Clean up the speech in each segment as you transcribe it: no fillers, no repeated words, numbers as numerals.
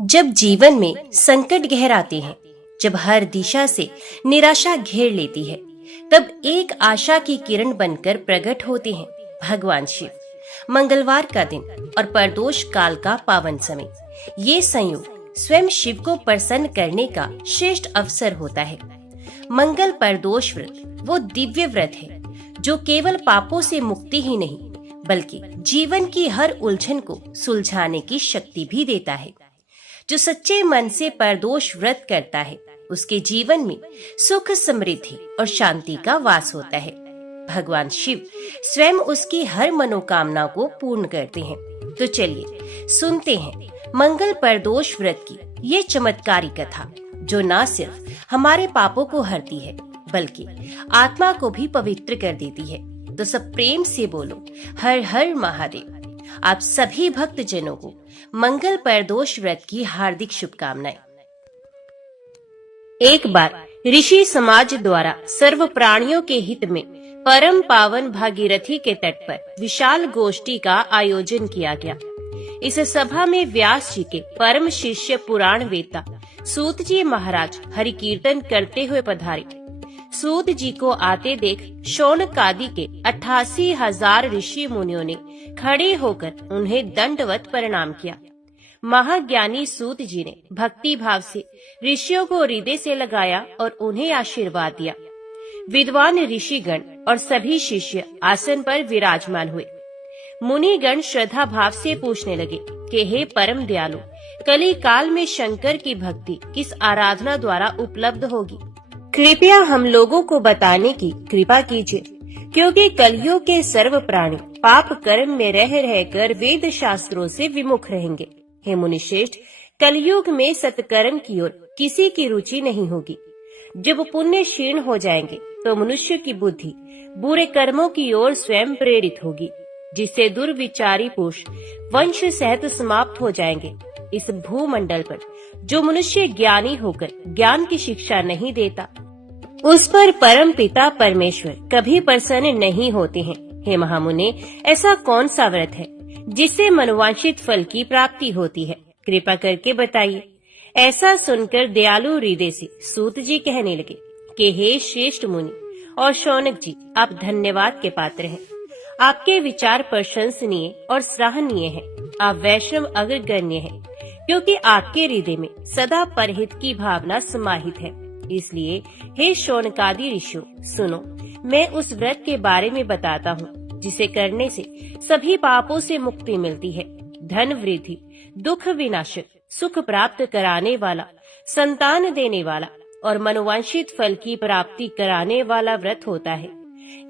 जब जीवन में संकट गहराते हैं, जब हर दिशा से निराशा घेर लेती है, तब एक आशा की किरण बनकर प्रकट होते हैं भगवान शिव। मंगलवार का दिन और प्रदोष काल का पावन समय, ये संयोग स्वयं शिव को प्रसन्न करने का श्रेष्ठ अवसर होता है। मंगल प्रदोष व्रत वो दिव्य व्रत है जो केवल पापों से मुक्ति ही नहीं बल्कि जीवन की हर उलझन को सुलझाने की शक्ति भी देता है। जो सच्चे मन से प्रदोष व्रत करता है उसके जीवन में सुख, समृद्धि और शांति का वास होता है। भगवान शिव स्वयं उसकी हर मनोकामना को पूर्ण करते हैं। तो चलिए सुनते हैं मंगल प्रदोष व्रत की ये चमत्कारी कथा, जो न सिर्फ हमारे पापों को हरती है बल्कि आत्मा को भी पवित्र कर देती है। तो सब प्रेम से बोलो हर हर महादेव। आप सभी भक्त जनों को मंगल प्रदोष व्रत की हार्दिक शुभकामनाएं। एक बार ऋषि समाज द्वारा सर्व प्राणियों के हित में परम पावन भागीरथी के तट पर विशाल गोष्ठी का आयोजन किया गया। इस सभा में व्यास जी के परम शिष्य पुराण वेत्ता सूत जी महाराज हरि कीर्तन करते हुए पधारे। सूत जी को आते देख शौनक आदि के 88,000 ऋषि मुनियों ने खड़े होकर उन्हें दंडवत प्रणाम किया। महाज्ञानी सूत जी ने भक्ति भाव से ऋषियों को हृदय से लगाया और उन्हें आशीर्वाद दिया। विद्वान ऋषिगण और सभी शिष्य आसन पर विराजमान हुए। मुनिगण श्रद्धा भाव से पूछने लगे कि हे परम दयालु, कली काल में शंकर की भक्ति किस आराधना द्वारा उपलब्ध होगी? कृपया हम लोगों को बताने की कृपा कीजिए, क्योंकि कलयुग के सर्व प्राणी पाप कर्म में रह रहकर वेद शास्त्रों से विमुख रहेंगे। हे मुनिश्रेष्ठ, कलयुग में सत्कर्म की ओर किसी की रुचि नहीं होगी। जब पुण्य क्षीण हो जाएंगे तो मनुष्य की बुद्धि बुरे कर्मों की ओर स्वयं प्रेरित होगी, जिससे दुर्विचारी पुरुष वंश सहित समाप्त हो जाएंगे। इस भूमंडल पर जो मनुष्य ज्ञानी होकर ज्ञान की शिक्षा नहीं देता, उस पर परम पिता परमेश्वर कभी प्रसन्न नहीं होते हैं। हे महामुने, ऐसा कौन सा व्रत है जिससे मनोवांछित फल की प्राप्ति होती है? कृपा करके बताइए। ऐसा सुनकर दयालु हृदय से सूत जी कहने लगे कि हे श्रेष्ठ मुनि और शौनक जी, आप धन्यवाद के पात्र हैं। आपके विचार प्रशंसनीय और सराहनीय हैं। आप वैष्णव अग्रगण्य हैं, क्योंकि आपके हृदय में सदा परहित की भावना समाहित है। इसलिए हे शौनकादि ऋषियों, सुनो, मैं उस व्रत के बारे में बताता हूँ जिसे करने से सभी पापों से मुक्ति मिलती है। धन वृद्धि, दुख विनाशक, सुख प्राप्त कराने वाला, संतान देने वाला और मनोवांछित फल की प्राप्ति कराने वाला व्रत होता है।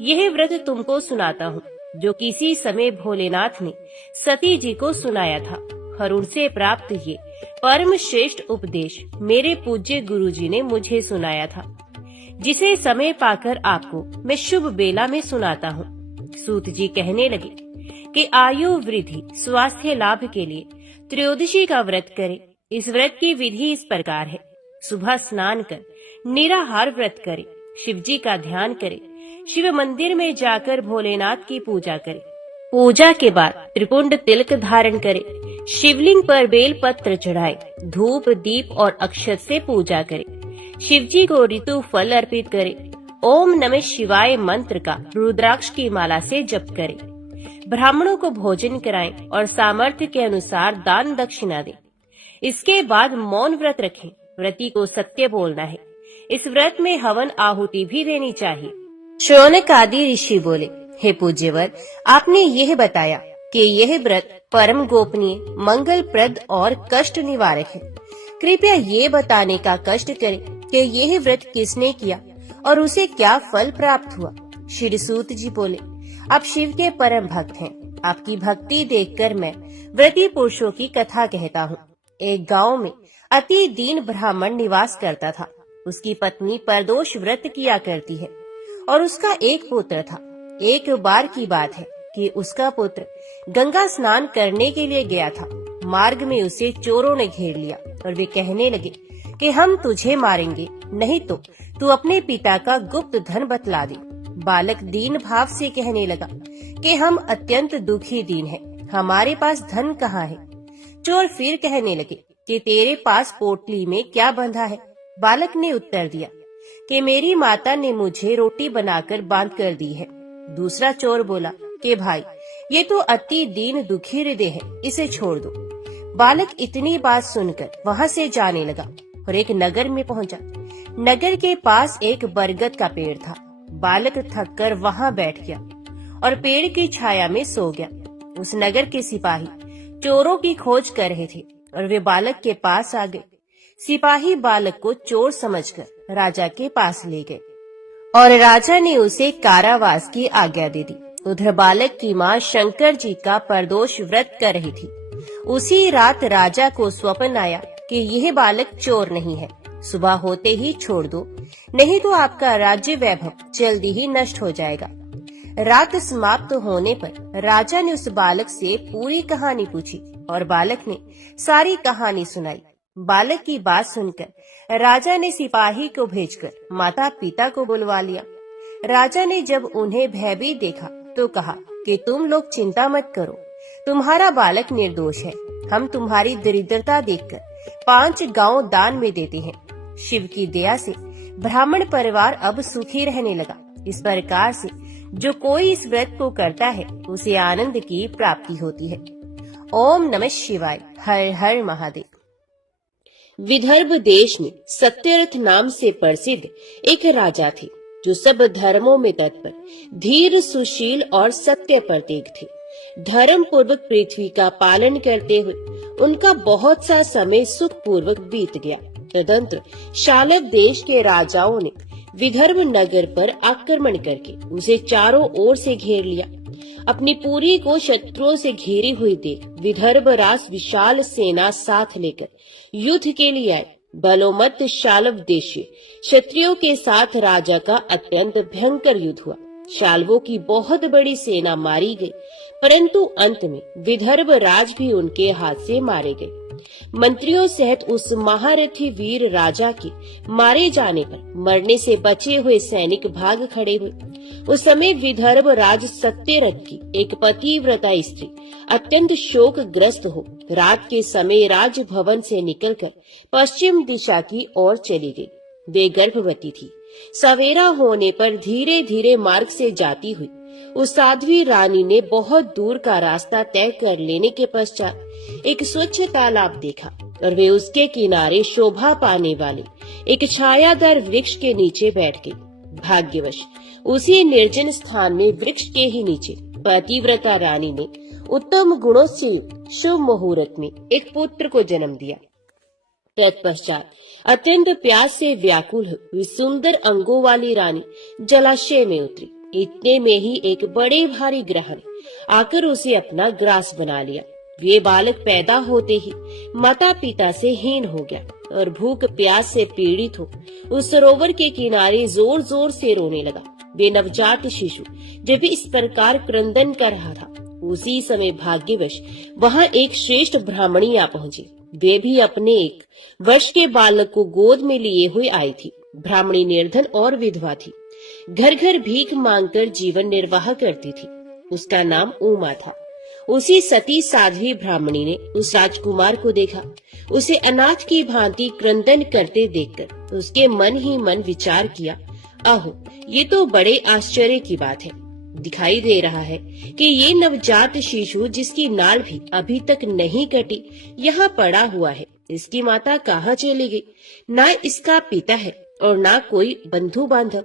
यह व्रत तुमको सुनाता हूँ, जो किसी समय भोलेनाथ ने सती जी को सुनाया था और उनसे प्राप्त ये परम श्रेष्ठ उपदेश मेरे पूज्य गुरु जी ने मुझे सुनाया था, जिसे समय पाकर आपको मैं शुभ बेला में सुनाता हूँ। सूत जी कहने लगे कि आयु वृद्धि, स्वास्थ्य लाभ के लिए त्रयोदशी का व्रत करें। इस व्रत की विधि इस प्रकार है। सुबह स्नान कर निराहार व्रत करें, शिव जी का ध्यान करें, शिव मंदिर में जाकर भोलेनाथ की पूजा करें। पूजा के बाद त्रिपुंड तिलक धारण करें, शिवलिंग पर बेल पत्र चढ़ाए, धूप दीप और अक्षत से पूजा करें। शिव जी को ऋतु फल अर्पित करें। ओम नमः शिवाय मंत्र का रुद्राक्ष की माला से जप करें। ब्राह्मणों को भोजन कराएं और सामर्थ्य के अनुसार दान दक्षिणा दें। इसके बाद मौन व्रत रखें। व्रती को सत्य बोलना है। इस व्रत में हवन आहुति भी देनी चाहिए। शौनक आदि ऋषि बोले, हे पूज्यवर, आपने यह बताया कि यह व्रत परम गोपनीय, मंगलप्रद और कष्ट निवारक है। कृपया ये बताने का कष्ट करें कि यह व्रत किसने किया और उसे क्या फल प्राप्त हुआ। श्री सूत जी बोले, आप शिव के परम भक्त हैं। आपकी भक्ति देखकर मैं व्रती पुरुषों की कथा कहता हूँ। एक गांव में अति दीन ब्राह्मण निवास करता था। उसकी पत्नी प्रदोष व्रत किया करती है और उसका एक पुत्र था। एक बार की बात है कि उसका पुत्र गंगा स्नान करने के लिए गया था। मार्ग में उसे चोरों ने घेर लिया और वे कहने लगे कि हम तुझे मारेंगे, नहीं तो तू अपने पिता का गुप्त धन बतला दे। बालक दीन भाव से कहने लगा कि हम अत्यंत दुखी दीन हैं, हमारे पास धन कहाँ है। चोर फिर कहने लगे कि तेरे पास पोटली में क्या बंधा है? बालक ने उत्तर दिया कि मेरी माता ने मुझे रोटी बनाकर बांध कर दी है। दूसरा चोर बोला कि भाई, ये तो अति दीन दुखी हृदय है, इसे छोड़ दो। बालक इतनी बात सुनकर वहाँ से जाने लगा और एक नगर में पहुँचा। नगर के पास एक बरगद का पेड़ था। बालक थक कर वहाँ बैठ गया और पेड़ की छाया में सो गया। उस नगर के सिपाही चोरों की खोज कर रहे थे और वे बालक के पास आ गए। सिपाही बालक को चोर समझकर राजा के पास ले गए और राजा ने उसे कारावास की आज्ञा दे दी। उधर बालक की माँ शंकर जी का प्रदोष व्रत कर रही थी। उसी रात राजा को स्वप्न आया कि यह बालक चोर नहीं है, सुबह होते ही छोड़ दो, नहीं तो आपका राज्य वैभव जल्दी ही नष्ट हो जाएगा। रात समाप्त होने पर राजा ने उस बालक से पूरी कहानी पूछी और बालक ने सारी कहानी सुनाई। बालक की बात सुनकर राजा ने सिपाही को भेजकर माता पिता को बुलवा लिया। राजा ने जब उन्हें भयभीत देखा तो कहा कि तुम लोग चिंता मत करो, तुम्हारा बालक निर्दोष है। हम तुम्हारी दरिद्रता देखकर 5 गांव दान में देते हैं। शिव की दया से ब्राह्मण परिवार अब सुखी रहने लगा। इस प्रकार से जो कोई इस व्रत को करता है उसे आनंद की प्राप्ति होती है। ओम नमः शिवाय। हर हर महादेव। विदर्भ देश में सत्यरथ नाम से प्रसिद्ध एक राजा थे जो सब धर्मों में तत्पर, धीर, सुशील और सत्य प्रतीक थे। धर्म पूर्वक पृथ्वी का पालन करते हुए उनका बहुत सा समय सुख पूर्वक बीत गया। तदंतर शालव देश के राजाओं ने विदर्भ नगर पर आक्रमण करके उसे चारों ओर से घेर लिया। अपनी पुरी को शत्रुओं से घेरी हुई देख विदर्भ राज विशाल सेना साथ लेकर युद्ध के लिए आए। बलोमत शालव देशीय क्षत्रियों के साथ राजा का अत्यंत भयंकर युद्ध हुआ। शालवों की बहुत बड़ी सेना मारी गई, परंतु अंत में विदर्भ राज भी उनके हाथ से मारे गए। मंत्रियों सहित उस महारथी वीर राजा के मारे जाने पर मरने से बचे हुए सैनिक भाग खड़े हुए। उस समय विदर्भ राज सत्यरथ की एक पतिव्रता स्त्री अत्यंत शोकग्रस्त हो रात के समय राजभवन से निकलकर पश्चिम दिशा की ओर चली गई। वे गर्भवती थी। सवेरा होने पर धीरे धीरे मार्ग से जाती हुई उस साध्वी रानी ने बहुत दूर का रास्ता तय कर लेने के पश्चात एक स्वच्छ तालाब देखा और वे उसके किनारे शोभा पाने वाले एक छायादार वृक्ष के नीचे बैठ गई। भाग्यवश उसी निर्जन स्थान में वृक्ष के ही नीचे पतिव्रता रानी ने उत्तम गुणों से शुभ मुहूर्त में एक पुत्र को जन्म दिया। तत्पश्चात अत्यंत प्यास से व्याकुल हुई सुंदर अंगों वाली रानी जलाशय में उतरी। इतने में ही एक बड़े भारी ग्रह ने आकर उसे अपना ग्रास बना लिया। वे बालक पैदा होते ही माता पिता से हीन हो गया और भूख प्यास से पीड़ित हो उस सरोवर के किनारे जोर जोर से रोने लगा। वे नवजात शिशु जब इस प्रकार क्रंदन कर रहा था, उसी समय भाग्यवश वहाँ एक श्रेष्ठ ब्राह्मणी आ पहुंची। वे भी अपने 1 वर्ष के बालक को गोद में लिए हुए आई थी। ब्राह्मणी निर्धन और विधवा थी। घर घर भीख मांगकर जीवन निर्वाह करती थी। उसका नाम उमा था। उसी सती साध्वी ब्राह्मणी ने उस राजकुमार को देखा। उसे अनाथ की भांति क्रंदन करते देखकर उसके मन ही मन विचार किया, अहो, ये तो बड़े आश्चर्य की बात है। दिखाई दे रहा है कि ये नवजात शिशु जिसकी नाल भी अभी तक नहीं कटी यहाँ पड़ा हुआ है। इसकी माता कहाँ चली गई? ना इसका पिता है और ना कोई बंधु बांधव।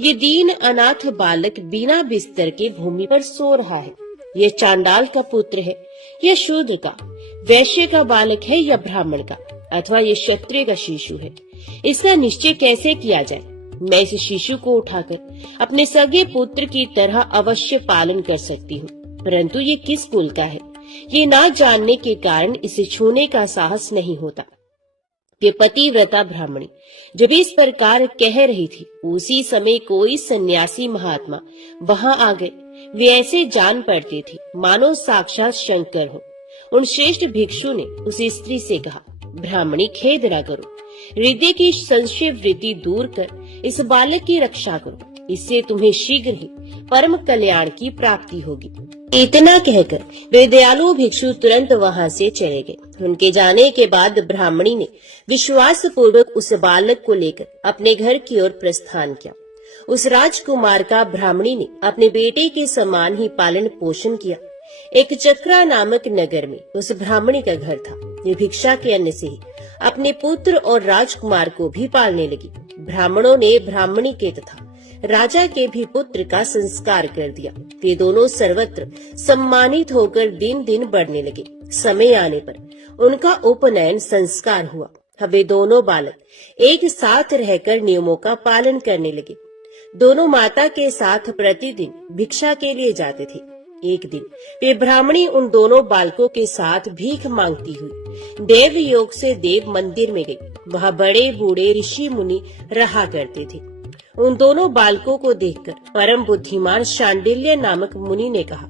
ये दीन अनाथ बालक बिना बिस्तर के भूमि पर सो रहा है। ये चांडाल का पुत्र है या शूद्र का, वैश्य का बालक है या ब्राह्मण का, अथवा ये क्षत्रिय का शिशु है? इसका निश्चय कैसे किया जाए? मैं इस शिशु को उठाकर अपने सगे पुत्र की तरह अवश्य पालन कर सकती हूँ, परंतु ये किस कुल का है, ये ना जानने के कारण इसे छूने का साहस नहीं होता। ये पतिव्रता ब्राह्मणी जब इस प्रकार कह रही थी, उसी समय कोई सन्यासी महात्मा वहाँ आ गए। वे ऐसे जान पड़ते थे मानो साक्षात शंकर हो। उन श्रेष्ठ भिक्षु ने उस स्त्री से कहा, ब्राह्मणी, खेद न करो, हृदय की संशय वृत्ति दूर कर इस बालक की रक्षा करो। इससे तुम्हें शीघ्र ही परम कल्याण की प्राप्ति होगी। इतना कहकर वे दयालु भिक्षु तुरंत वहां से चले गए। उनके जाने के बाद ब्राह्मणी ने विश्वास पूर्वक उस बालक को लेकर अपने घर की ओर प्रस्थान किया। उस राजकुमार का ब्राह्मणी ने अपने बेटे के समान ही पालन पोषण किया। एक चक्रा नामक नगर में उस ब्राह्मणी का घर था। ये भिक्षा के अन्न से ही अपने पुत्र और राजकुमार को भी पालने लगी। ब्राह्मणों ने ब्राह्मणी के तथा राजा के भी पुत्र का संस्कार कर दिया। वे दोनों सर्वत्र सम्मानित होकर दिन दिन बढ़ने लगे। समय आने पर उनका उपनयन संस्कार हुआ। अब वे दोनों बालक एक साथ रहकर नियमों का पालन करने लगे। दोनों माता के साथ प्रतिदिन भिक्षा के लिए जाते थे। एक दिन वे ब्राह्मणी उन दोनों बालकों के साथ भीख मांगती हुई देव योग से देव मंदिर में गई। वहाँ बड़े बूढ़े ऋषि मुनि रहा करते थे। उन दोनों बालकों को देखकर परम बुद्धिमान शांडिल्य नामक मुनि ने कहा,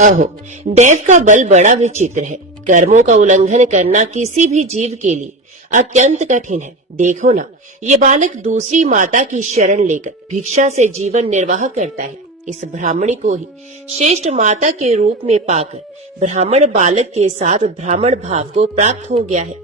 अहो, देव का बल बड़ा विचित्र है। कर्मों का उल्लंघन करना किसी भी जीव के लिए अत्यंत कठिन है। देखो ना, ये बालक दूसरी माता की शरण लेकर भिक्षा से जीवन निर्वाह करता है। इस ब्राह्मणी को ही श्रेष्ठ माता के रूप में पाकर ब्राह्मण बालक के साथ ब्राह्मण भाव को प्राप्त हो गया है।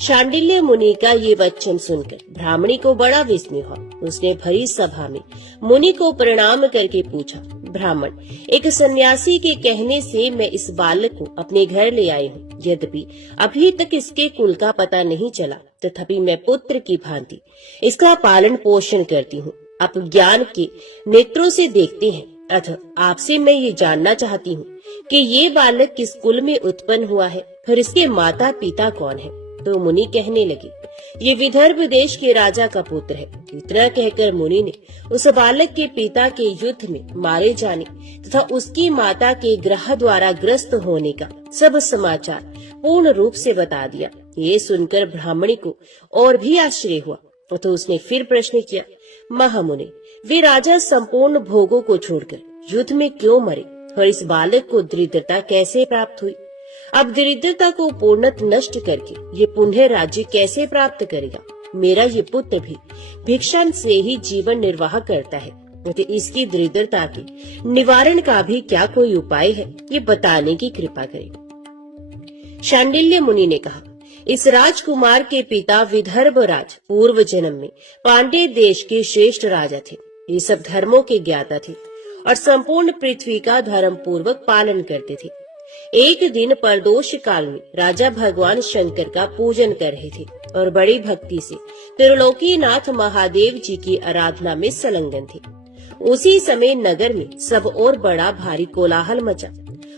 शांडिल्य मुनि का ये वचन सुनकर ब्राह्मणी को बड़ा विस्मय हुआ। उसने भरी सभा में मुनि को प्रणाम करके पूछा, ब्राह्मण, एक सन्यासी के कहने से मैं इस बालक को अपने घर ले आई हूँ। यद्यपि अभी तक इसके कुल का पता नहीं चला, तथापि मैं पुत्र की भांति इसका पालन पोषण करती हूँ। आप ज्ञान के नेत्रों से देखते हैं, अतः आपसे मैं ये जानना चाहती हूँ कि ये बालक किस कुल में उत्पन्न हुआ है, फिर इसके माता पिता कौन है। तो मुनि कहने लगे, ये विदर्भ देश के राजा का पुत्र है। इतना कहकर मुनि ने उस बालक के पिता के युद्ध में मारे जाने तथा उसकी माता के ग्रह द्वारा ग्रस्त होने का सब समाचार पूर्ण रूप से बता दिया। ये सुनकर ब्राह्मणी को और भी आश्चर्य हुआ। तो उसने फिर प्रश्न किया, महामुनि, वे राजा संपूर्ण भोगों को छोड़कर युद्ध में क्यों मरे और इस बालक को दरिद्रता कैसे प्राप्त हुई? अब दरिद्रता को पूर्णतः नष्ट करके ये पुनः राज्य कैसे प्राप्त करेगा? मेरा ये पुत्र भी भिक्षा से ही जीवन निर्वाह करता है। तो इसकी दरिद्रता के निवारण का भी क्या कोई उपाय है? ये बताने की कृपा करें। शांडिल्य मुनि ने कहा, इस राजकुमार के पिता विदर्भ राज पूर्व जन्म में पांड्य देश के श्रेष्ठ राजा थे। ये सब धर्मों के ज्ञाता थे और संपूर्ण पृथ्वी का धर्म पूर्वक पालन करते थे। एक दिन प्रदोष काल में राजा भगवान शंकर का पूजन कर रहे थे और बड़ी भक्ति से त्रिलोकीनाथ महादेव जी की आराधना में संलग्न थे। उसी समय नगर में सब और बड़ा भारी कोलाहल मचा।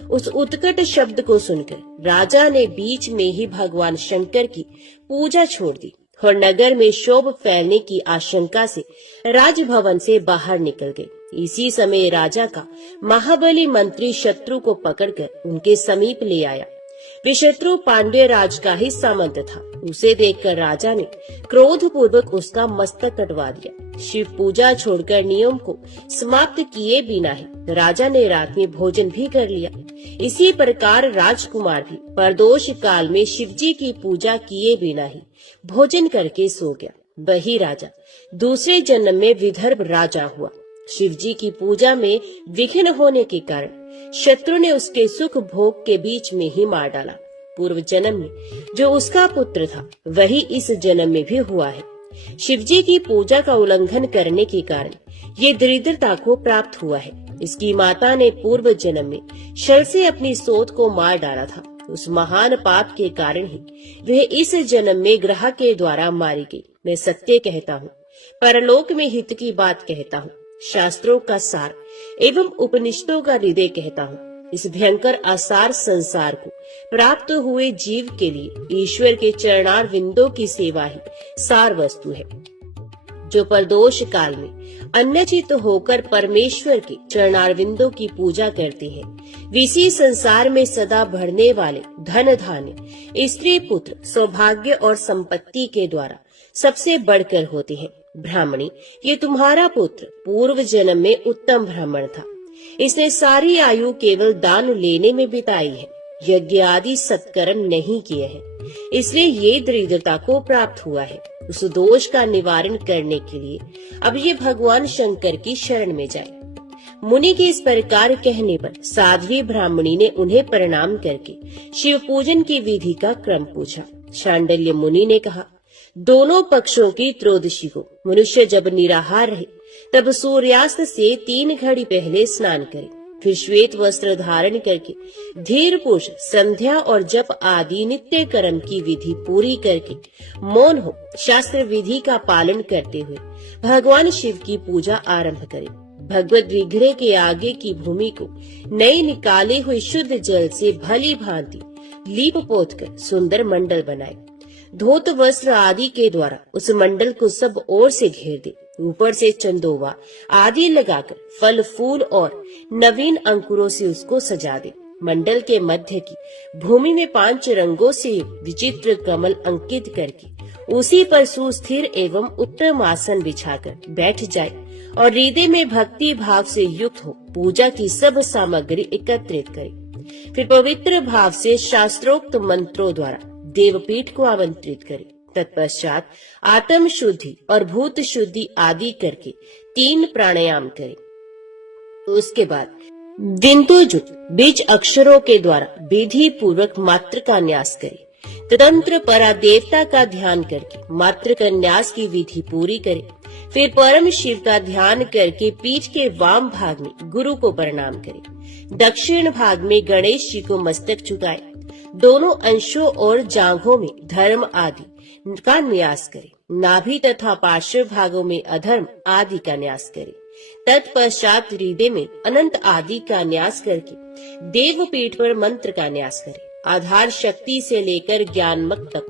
उस उत्कट शब्द को सुनकर राजा ने बीच में ही भगवान शंकर की पूजा छोड़ दी और नगर में शोभ फैलने की आशंका से राजभवन से बाहर निकल गए। इसी समय राजा का महाबली मंत्री शत्रु को पकड़कर उनके समीप ले आया। वे शत्रु पांड्य राज का ही सामंत था। उसे देखकर राजा ने क्रोध पूर्वक उसका मस्तक कटवा दिया। शिव पूजा छोड़कर नियम को समाप्त किए बिना ही राजा ने रात में भोजन भी कर लिया। इसी प्रकार राजकुमार भी प्रदोष काल में शिवजी की पूजा किए बिना ही भोजन करके सो गया। वही राजा दूसरे जन्म में विदर्भ राजा हुआ। शिवजी की पूजा में विघ्न होने के कारण शत्रु ने उसके सुख भोग के बीच में ही मार डाला। पूर्व जन्म में जो उसका पुत्र था वही इस जन्म में भी हुआ है। शिवजी की पूजा का उल्लंघन करने के कारण ये दरिद्रता को प्राप्त हुआ है। इसकी माता ने पूर्व जन्म में छल से अपनी सोत को मार डाला था। उस महान पाप के कारण ही वह इस जन्म में ग्रह के द्वारा मारी गई। मैं सत्य कहता हूँ, परलोक में हित की बात कहता हूँ, शास्त्रों का सार एवं उपनिषदों का हृदय कहता हूँ। इस भयंकर असार संसार को प्राप्त हुए जीव के लिए ईश्वर के चरणार विंदों की सेवा ही सार वस्तु है। जो प्रदोष काल में अन्नचित होकर परमेश्वर के चरणारविंदों की पूजा करते हैं, विसी संसार में सदा बढ़ने वाले धन धान्य, स्त्री पुत्र, सौभाग्य और संपत्ति के द्वारा सबसे बढ़कर होते हैं। ब्राह्मणी, ये तुम्हारा पुत्र पूर्व जन्म में उत्तम ब्राह्मण था। इसने सारी आयु केवल दान लेने में बिताई है, यज्ञ आदि सत्कर्म नहीं किए हैं, इसलिए ये दरिद्रता को प्राप्त हुआ है। उस दोष का निवारण करने के लिए अब ये भगवान शंकर की शरण में जाए। मुनि के इस प्रकार कहने पर साध्वी ब्राह्मणी ने उन्हें प्रणाम करके शिव पूजन की विधि का क्रम पूछा। शांडिल्य मुनि ने कहा, दोनों पक्षों की त्रयोदशी को मनुष्य जब निराहार रहे तब सूर्यास्त से 3 घड़ी पहले स्नान करे, फिर श्वेत वस्त्र धारण करके धीर पुरुष संध्या और जप आदि नित्य कर्म की विधि पूरी करके मौन हो शास्त्र विधि का पालन करते हुए भगवान शिव की पूजा आरंभ करे। भगवत विग्रह के आगे की भूमि को नए निकाले हुए शुद्ध जल से भली भांति लीप पोत कर सुंदर मंडल बनाए। धोत वस्त्र आदि के द्वारा उस मंडल को सब ओर से घेर दे। ऊपर से चंदोवा आदि लगाकर फल फूल और नवीन अंकुरों से उसको सजा दे। मंडल के मध्य की भूमि में 5 रंगों से विचित्र कमल अंकित करके उसी पर सुस्थिर एवं उत्तम आसन बिछाकर बैठ जाए और हृदय में भक्ति भाव से युक्त हो पूजा की सब सामग्री एकत्रित करे। फिर पवित्र भाव से शास्त्रोक्त मंत्रों द्वारा देवपीठ को आमंत्रित करे। तत्पश्चात आत्म शुद्धि और भूत शुद्धि आदि करके 3 प्राणायाम करे। उसके बाद दिंतुजुट बीज अक्षरों के द्वारा विधि पूर्वक मात्र का न्यास करे। तंत्र परा देवता का ध्यान करके मात्र का न्यास की विधि पूरी करे। फिर परम शिव का ध्यान करके पीठ के वाम भाग में गुरु को प्रणाम करे। दक्षिण भाग में गणेश जी को मस्तक झुकाए। दोनों अंशों और जांघों में धर्म आदि का न्यास करे। नाभि तथा पार्श्व भागों में अधर्म आदि का न्यास करे। तत्पश्चात हृदय में अनंत आदि का न्यास करके देवपीठ पर मंत्र का न्यास करे। आधार शक्ति से लेकर ज्ञानमक तक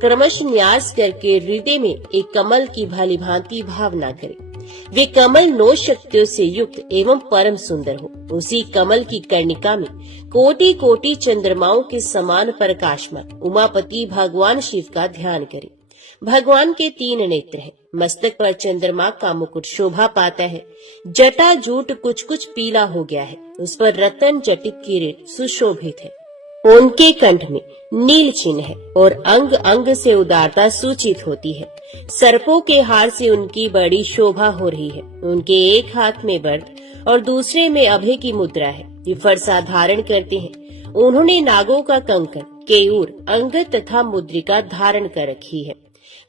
क्रमश न्यास करके हृदय में एक कमल की भली भांति भावना करे। वे कमल 9 शक्तियों से युक्त एवं परम सुंदर हो। उसी कमल की कर्णिका में कोटि कोटि चंद्रमाओं के समान प्रकाशमान उमापति भगवान शिव का ध्यान करे। भगवान के 3 नेत्र हैं। मस्तक पर चंद्रमा का मुकुट शोभा पाता है। जटा जूट कुछ कुछ पीला हो गया है। उस पर रतन जटित किरीट सुशोभित है। उनके कंठ में नील चिन्ह है और अंग अंग से उदारता सूचित होती है। सर्पों के हार से उनकी बड़ी शोभा हो रही है। उनके एक हाथ में वरद और दूसरे में अभय की मुद्रा है। ये फरसा धारण करते हैं। उन्होंने नागों का कंकण, केयूर, अंगद तथा मुद्रिका धारण कर रखी है।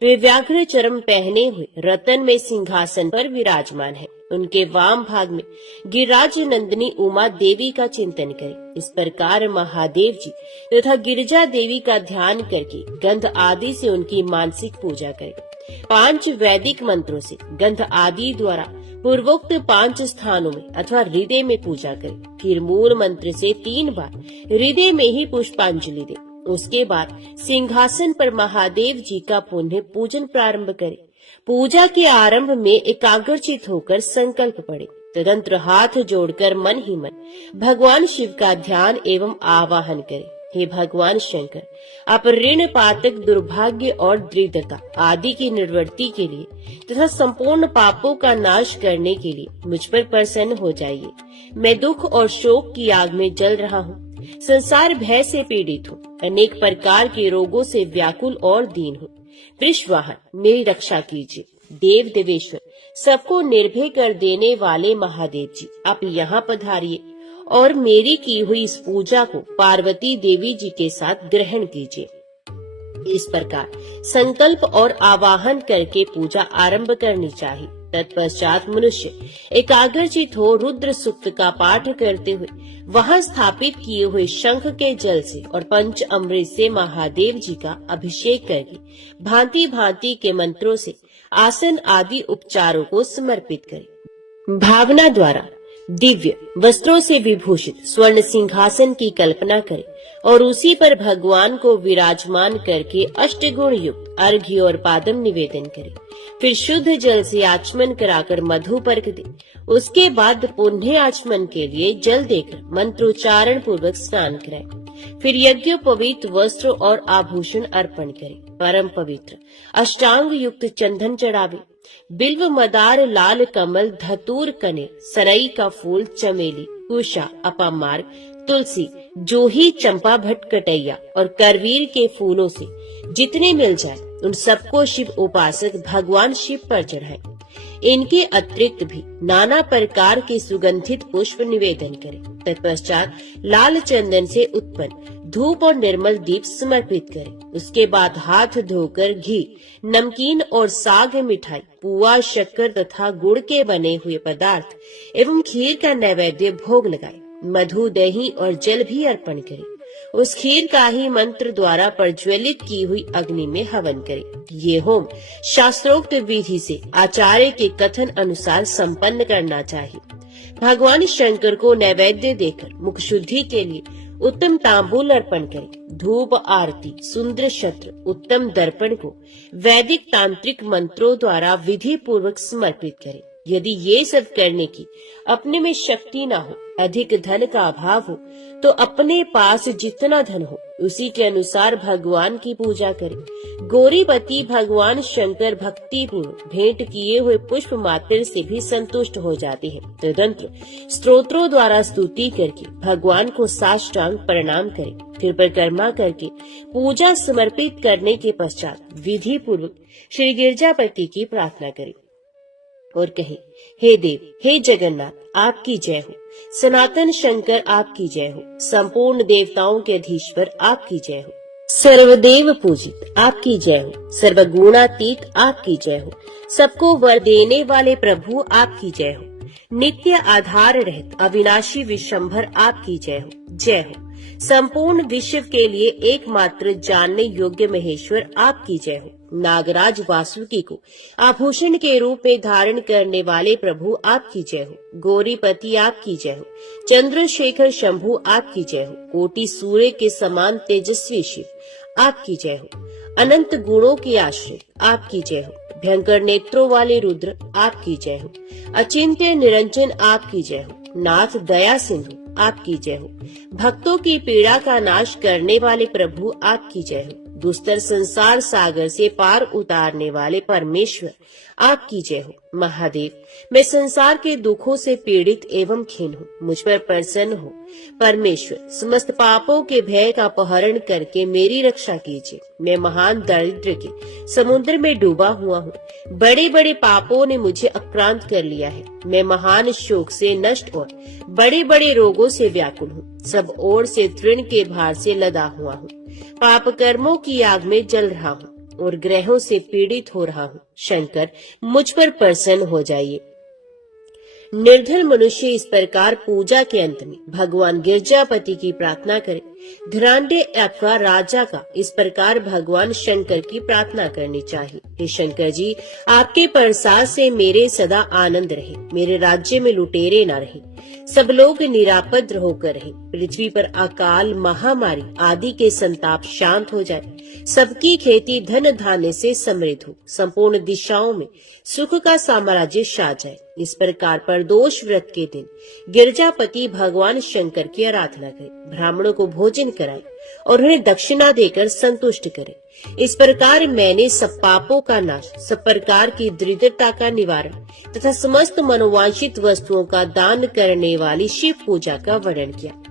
वे व्याघ्र चर्म पहने हुए रतन में सिंहासन पर विराजमान है। उनके वाम भाग में गिरिराज नंदिनी उमा देवी का चिंतन करें। इस प्रकार महादेव जी तथा गिरिजा देवी का ध्यान करके गंध आदि से उनकी मानसिक पूजा करें। 5 वैदिक मंत्रों से गंध आदि द्वारा पूर्वोक्त 5 स्थानों में अथवा हृदय में पूजा करें। फिर मूल मंत्र से 3 बार हृदय में ही पुष्पांजलि दें। उसके बाद सिंहासन पर महादेव जी का पुनः पूजन प्रारंभ करें। पूजा के आरंभ में एकाग्रचित होकर संकल्प पड़े। तदंतर हाथ जोड़कर मन ही मन भगवान शिव का ध्यान एवं आवाहन करें। हे भगवान शंकर, आप ऋण, पातक, दुर्भाग्य और दरिद्रता आदि की निवृत्ति के लिए तथा संपूर्ण पापों का नाश करने के लिए मुझ पर प्रसन्न हो जाइए। मैं दुख और शोक की आग में जल रहा हूँ। संसार भय से पीड़ित हूँ। अनेक प्रकार के रोगों से व्याकुल और दीन हूँ। वृषवाहन, मेरी रक्षा कीजिए। देव देवेश्वर, सबको निर्भय कर देने वाले महादेव जी, आप यहाँ पधारिए और मेरी की हुई इस पूजा को पार्वती देवी जी के साथ ग्रहण कीजिए। इस प्रकार संकल्प और आवाहन करके पूजा आरंभ करनी चाहिए। तत्पश्चात मनुष्य एकाग्रचित हो रुद्र सूक्त का पाठ करते हुए वहां स्थापित किए हुए शंख के जल से और पंच अमृत से महादेव जी का अभिषेक करके भांति भांति के मंत्रों से आसन आदि उपचारों को समर्पित करे। भावना द्वारा दिव्य वस्त्रों से विभूषित स्वर्ण सिंहासन की कल्पना करें और उसी पर भगवान को विराजमान करके अष्टगुण युक्त अर्घ्य और पादम निवेदन करें। फिर शुद्ध जल से आचमन कराकर मधु पर्क दे। उसके बाद पुण्य आचमन के लिए जल देकर मंत्रोच्चारण पूर्वक स्नान कराएं। फिर यज्ञोपवीत वस्त्र और आभूषण अर्पण करें। परम पवित्र अष्टांग युक्त चंदन चढ़ावे। बिल्व, मदार, लाल कमल, धतूर, कने, सरई का फूल, चमेली, कुशा, अपामार्ग, तुलसी, जूही, चंपा, भटकटैया और करवीर के फूलों से जितने मिल जाए उन सबको शिव उपासक भगवान शिव पर चढ़ाएं। इनके अतिरिक्त भी नाना प्रकार के सुगंधित पुष्प निवेदन करें। तत्पश्चात लाल चंदन से उत्पन्न धूप और निर्मल दीप समर्पित करें। उसके बाद हाथ धोकर घी, नमकीन और साग मिठाई, पुआ, शक्कर तथा गुड़ के बने हुए पदार्थ एवं खीर का नैवेद्य भोग लगाएं। मधु, दही और जल भी अर्पण करें। उस खीर का ही मंत्र द्वारा प्रज्वलित की हुई अग्नि में हवन करें। ये होम शास्त्रोक्त विधि से आचार्य के कथन अनुसार संपन्न करना चाहिए। भगवान शंकर को नैवेद्य देकर मुख शुद्धि के लिए उत्तम तांबूल अर्पण करें। धूप आरती, सुंदर शस्त्र, उत्तम दर्पण को वैदिक तांत्रिक मंत्रों द्वारा विधि पूर्वक समर्पित करें। यदि ये सब करने की अपने में शक्ति न हो, अधिक धन का अभाव हो, तो अपने पास जितना धन हो उसी के अनुसार भगवान की पूजा करें। गौरीपति भगवान शंकर भक्ति पूर्वक भेंट किए हुए पुष्प मात्र से भी संतुष्ट हो जाते हैं। तदंतर स्तोत्रों द्वारा स्तुति करके भगवान को साष्टांग प्रणाम करें। फिर परिक्रमा करके पूजा समर्पित करने के पश्चात विधि पूर्वक श्री गिरजापति की प्रार्थना करें और कहे, हे देव, हे जगन्नाथ, आपकी जय हो। सनातन शंकर आपकी जय हो। संपूर्ण देवताओं के अधीश्वर आपकी जय हो। सर्वदेव पूजित आपकी जय हो। सर्वगुणातीत आपकी जय हो। सबको वर देने वाले प्रभु आपकी जय हो। नित्य आधार रहित अविनाशी विशंभर आपकी जय हो। जय हो। संपूर्ण विश्व के लिए एकमात्र जानने योग्य महेश्वर आपकी जय हो। नागराज वासुकी को आभूषण के रूप में धारण करने वाले प्रभु आपकी जय हो। गौरीपति आपकी जय हो। चंद्रशेखर शंभु आपकी जय हो। कोटि सूर्य के समान तेजस्वी शिव आपकी जय हो। अनंत गुणों के आश्रय आपकी जय हो। भयंकर नेत्रों वाले रुद्र आपकी जय हो। अचिंत्य निरंजन आपकी जय हो। नाथ दया सिंधु आपकी जय हो। भक्तों की पीड़ा का नाश करने वाले प्रभु आपकी जय हो। दुस्तर संसार सागर से पार उतारने वाले परमेश्वर आपकी जय हो। महादेव, मैं संसार के दुखों से पीड़ित एवं खीन हूँ, मुझ पर प्रसन्न हो। परमेश्वर, समस्त पापों के भय का अपहरण करके मेरी रक्षा कीजिए। मैं महान दारिद्र्य के समुद्र में डूबा हुआ हूँ। बड़े बड़े पापों ने मुझे आक्रांत कर लिया है। मैं महान शोक से नष्ट और बड़े बड़े रोगों से व्याकुल हूँ। सब ओर से तृण के भार से लदा हुआ हूँ। पाप कर्मों की आग में जल रहा हूँ और ग्रहों से पीड़ित हो रहा हूँ। शंकर, मुझ पर प्रसन्न हो जाइए। निर्धन मनुष्य इस प्रकार पूजा के अंत में भगवान गिरजापति की प्रार्थना करे। धनाढ्य अथवा राजा का इस प्रकार भगवान शंकर की प्रार्थना करनी चाहिए। हे शंकर जी, आपके प्रसाद से मेरे सदा आनंद रहे। मेरे राज्य में लुटेरे न रहे। सब लोग निरापद होकर रहे। पृथ्वी पर अकाल, महामारी आदि के संताप शांत हो जाए। सबकी खेती धन धान्य से समृद्ध हो। संपूर्ण दिशाओं में सुख का साम्राज्य छा जाए। इस प्रकार प्रदोष व्रत के दिन गिरजापति भगवान शंकर की आराधना करें। ब्राह्मणों को भोजन कराए और उन्हें दक्षिणा देकर संतुष्ट करें। इस प्रकार मैंने सब पापों का नाश, सब प्रकार की दरिद्रता का निवारण तथा समस्त मनोवांछित वस्तुओं का दान करने वाली शिव पूजा का वर्णन किया।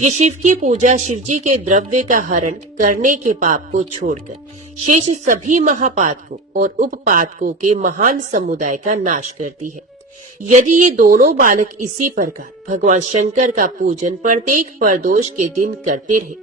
ये शिव की पूजा शिव जी के द्रव्य का हरण करने के पाप को छोड़कर शेष सभी महापातकों और उपपातकों के महान समुदाय का नाश करती है। यदि ये दोनों बालक इसी प्रकार भगवान शंकर का पूजन प्रत्येक प्रदोष के दिन करते रहे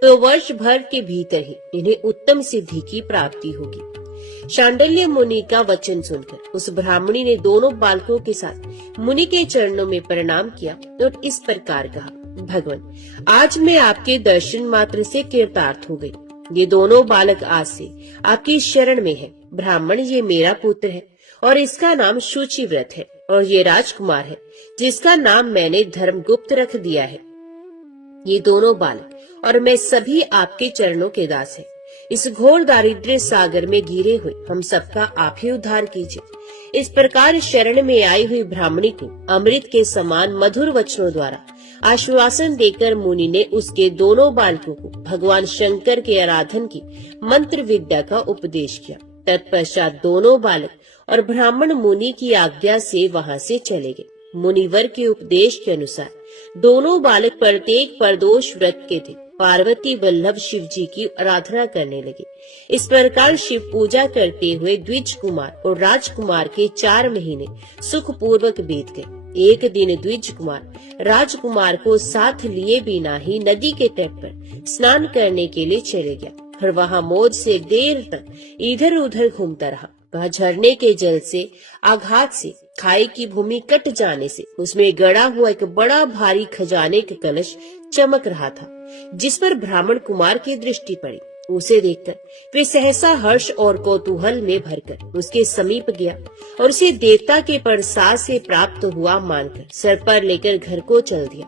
तो वर्ष भर के भीतर ही इन्हें उत्तम सिद्धि की प्राप्ति होगी। शांडिल्य मुनि का वचन सुनकर उस ब्राह्मणी ने दोनों बालकों के साथ मुनि के चरणों में प्रणाम किया और इस प्रकार कहा, भगवान, आज मैं आपके दर्शन मात्र से कृतार्थ हो गई। ये दोनों बालक आज से आपकी शरण में है। ब्राह्मण, ये मेरा पुत्र है और इसका नाम शुचिव्रत है और ये राजकुमार है जिसका नाम मैंने धर्मगुप्त रख दिया है। ये दोनों बालक और मैं सभी आपके चरणों के दास हैं। इस घोर दारिद्र्य सागर में गिरे हुए हम सबका आप ही उद्धार कीजिए। इस प्रकार शरण में आई हुई ब्राह्मणी को अमृत के समान मधुर वचनों द्वारा आश्वासन देकर मुनि ने उसके दोनों बालकों को भगवान शंकर के आराधन की मंत्र विद्या का उपदेश किया। तत्पश्चात दोनों बालक और ब्राह्मण मुनि की आज्ञा से वहां से चले गए। मुनिवर के उपदेश के अनुसार दोनों बालक प्रत्येक प्रदोष व्रत के दिन पार्वती वल्लभ शिव जी की आराधना करने लगे। इस प्रकार शिव पूजा करते हुए द्विज कुमार और राजकुमार के 4 महीने सुखपूर्वक बीत गए। एक दिन द्विज कुमार राजकुमार को साथ लिए बिना ही नदी के तट पर स्नान करने के लिए चले गया और वहाँ मौज से देर तक इधर उधर घूमता रहा। वहाँ झरने के जल से आघात से खाई की भूमि कट जाने से उसमें गड़ा हुआ एक बड़ा भारी खजाने का कलश चमक रहा था, जिस पर ब्राह्मण कुमार की दृष्टि पड़ी। उसे देखकर वे सहसा हर्ष और कौतूहल में भरकर उसके समीप गया और उसे देवता के प्रसाद से प्राप्त हुआ मानकर सर पर लेकर घर को चल दिया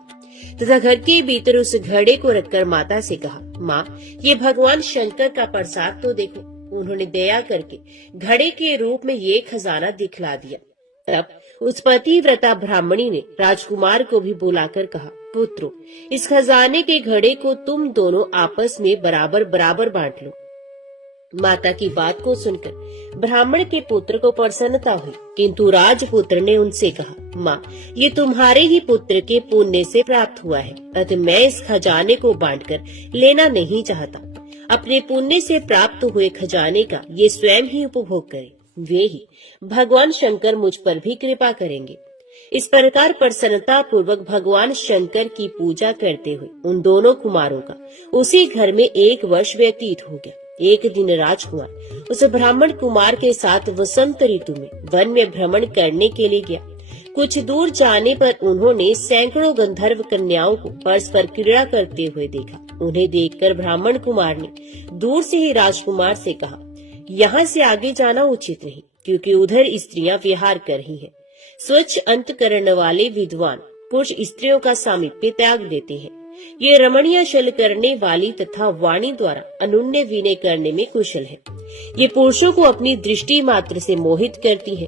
तथा घर के भीतर उस घड़े को रखकर माता से कहा, माँ, ये भगवान शंकर का प्रसाद तो देखो। उन्होंने दया करके घड़े के रूप में ये खजाना दिखला दिया। तब उस पतिव्रता ब्राह्मणी ने राजकुमार को भी बुलाकर कहा, पुत्रो, इस खजाने के घड़े को तुम दोनों आपस में बराबर बराबर बांट लो। माता की बात को सुनकर ब्राह्मण के पुत्र को प्रसन्नता हुई, किंतु राजपुत्र ने उनसे कहा, माँ, ये तुम्हारे ही पुत्र के पुण्य से प्राप्त हुआ है, अतः मैं इस खजाने को बांटकर लेना नहीं चाहता। अपने पुण्य से प्राप्त हुए खजाने का ये स्वयं ही उपभोग करे, वे ही भगवान शंकर मुझ पर भी कृपा करेंगे। इस प्रकार प्रसन्नता पूर्वक भगवान शंकर की पूजा करते हुए उन दोनों कुमारों का उसी घर में 1 वर्ष व्यतीत हो गया। एक दिन राजकुमार उस ब्राह्मण कुमार के साथ वसंत ऋतु में वन में भ्रमण करने के लिए गया। कुछ दूर जाने पर उन्होंने सैकड़ों गंधर्व कन्याओं को परस्पर क्रीड़ा करते हुए देखा। उन्हें देखकर ब्राह्मण कुमार ने दूर से ही राजकुमार से कहा, यहाँ से आगे जाना उचित नहीं, क्योंकि उधर स्त्रियां विहार कर रही हैं। स्वच्छ अंतकरण वाले विद्वान पुरुष स्त्रियों का सामीप्य त्याग देते हैं। ये रमणीय छल करने वाली तथा वाणी द्वारा अनुन्य विनय करने में कुशल है। ये पुरुषों को अपनी दृष्टि मात्र से मोहित करती है,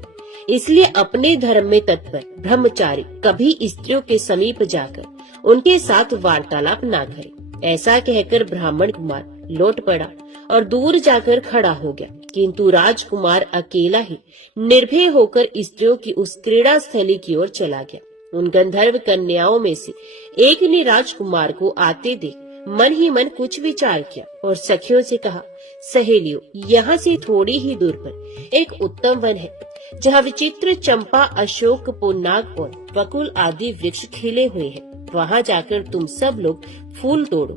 इसलिए अपने धर्म में तत्पर ब्रह्मचारी कभी स्त्रियों के समीप जाकर उनके साथ वार्तालाप न करे। ऐसा कहकर ब्राह्मण कुमार लौट पड़ा और दूर जाकर खड़ा हो गया, किंतु राजकुमार अकेला ही निर्भय होकर स्त्रियों की उस क्रीड़ा स्थली की ओर चला गया। उन गंधर्व कन्याओं में से एक ने राजकुमार को आते देख मन ही मन कुछ विचार किया और सखियों से कहा, सहेलियों, यहाँ से थोड़ी ही दूर पर एक उत्तम वन है, जहाँ विचित्र चंपा, अशोक, पुन्नाग और बकुल आदि वृक्ष खिले हुए हैं। वहाँ जाकर तुम सब लोग फूल तोड़ो,